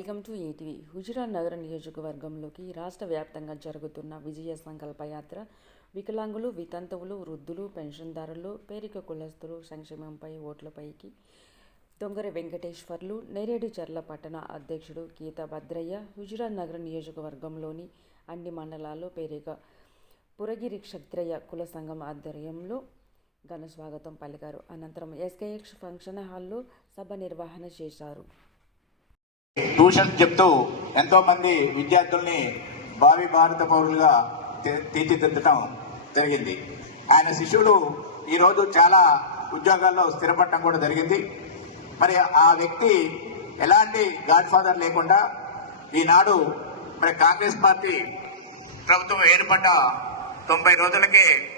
Welcome to ATV. హుజురాన్ నగర నియోజకవర్గంలోకి రాష్ట్ర వ్యాప్తంగా జరుగుతున్న విజయ సంకల్ప యాత్ర వికలాంగులు వితంతువులు వృద్ధులు పెన్షన్దారులు పేరిక కులస్తులు సంక్షేమంపై ఓట్లపైకి దొంగర వెంకటేశ్వర్లు నేరేడు చర్ల పట్టణ అధ్యక్షుడు గీత భద్రయ్య హుజురాన్ నగర నియోజకవర్గంలోని అన్ని మండలాల్లో పేరిక పురగిరి క్షత్రియ కుల సంఘం ఆధ్వర్యంలో ఘన స్వాగతం పలికారు. అనంతరం ఎస్కేఎక్స్ ఫంక్షన్ హాల్లో సభ నిర్వహణ చేశారు. ట్యూషన్ చెప్తూ ఎంతో మంది విద్యార్థుల్ని భావి భారత పౌరులుగా తీ- తీర్చిదిద్దటం జరిగింది. ఆయన శిష్యుడు ఈరోజు చాలా ఉద్యోగాల్లో స్థిరపడటం కూడా జరిగింది. మరి ఆ వ్యక్తి ఎలాంటి గాడ్ ఫాదర్ లేకుండా ఈనాడు మరి కాంగ్రెస్ పార్టీ ప్రభుత్వం ఏర్పడ్డ తొంభై రోజులకే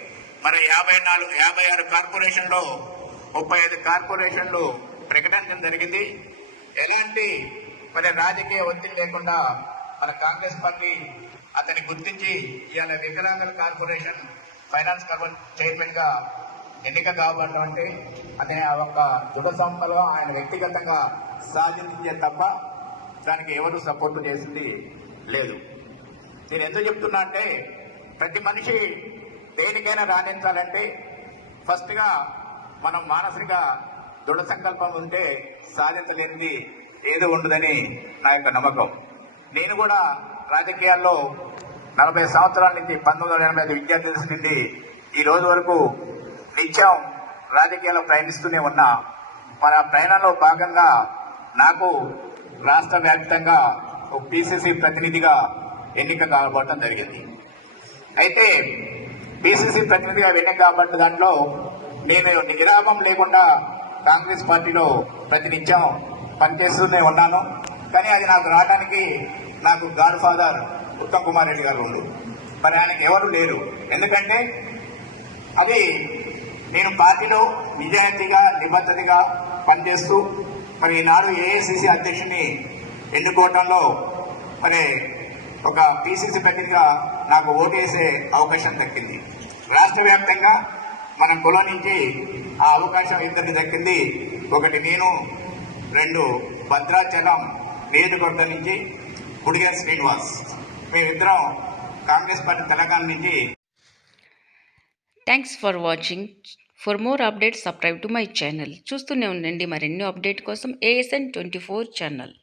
మరి యాభై నాలుగు యాభై ఆరు కార్పొరేషన్లో ముప్పై ఐదు కార్పొరేషన్లు ప్రకటించడం జరిగింది. ఎలాంటి మరి రాజకీయ ఒత్తిడి లేకుండా మన కాంగ్రెస్ పార్టీ అతన్ని గుర్తించి ఇవాళ వికలాంగుల కార్పొరేషన్ ఫైనాన్స్ కార్పొరేషన్ చైర్మన్గా ఎన్నిక కాబడడం అంటే అదే ఆ ఒక్క దృఢ సంస్థలో ఆయన వ్యక్తిగతంగా సాధించే తప్ప దానికి ఎవరు సపోర్ట్ చేసింది లేదు. నేను ఎందుకు చెప్తున్నా అంటే ప్రతి మనిషి దేనికైనా రాణించాలంటే ఫస్ట్గా మనం మానసిక దృఢ సంకల్పం ఉంటే సాధించలేనిది ఏది ఉండదని నా యొక్క నమ్మకం. నేను కూడా రాజకీయాల్లో నలభై సంవత్సరాల నుంచి పంతొమ్మిది వందల ఎనభై ఐదు విద్యార్థి దశ నుండి ఈ రోజు వరకు నిత్యం రాజకీయాల్లో ప్రయాణిస్తూనే ఉన్నా. మన ప్రయాణంలో భాగంగా నాకు రాష్ట్ర వ్యాప్తంగా ఒక పిసిసి ప్రతినిధిగా ఎన్నిక కాబట్టడం జరిగింది. అయితే పిసిసి ప్రతినిధిగా ఎన్నిక కాబట్టి దాంట్లో నేను విరామం లేకుండా కాంగ్రెస్ పార్టీలో ప్రతినిత్యం పనిచేస్తూనే ఉన్నాను. కానీ అది నాకు రావడానికి నాకు గాడ్ ఫాదర్ ఉత్తమ్ కుమార్ రెడ్డి గారు ఉండు. మరి ఆయనకి ఎవరు లేరు. ఎందుకంటే అవి నేను పార్టీలో నిజాయితీగా నిబద్ధతగా పనిచేస్తూ మరి ఈనాడు ఏఐసిసి అధ్యక్షుని ఎన్నుకోవటంలో మరి ఒక పిసిసి ప్రతినిధిగా నాకు ఓటేసే అవకాశం దక్కింది. రాష్ట్ర వ్యాప్తంగా మన కులం నుంచి ఆ అవకాశం ఇద్దరికి దక్కింది ఒకటి నేను రెండు భద్రాచలం నియోజకవర్గం నుంచి గుడిగన్ శ్రీనివాస్. మేమిద్దరం కాంగ్రెస్ పార్టీ తెలంగాణ నుంచి thanks for watching for more updates subscribe to my channel చూస్తూనే ఉండండి మరెన్నో అప్డేట్ కోసం ఏఎస్ఎన్ ట్వంటీ ఫోర్ ఛానల్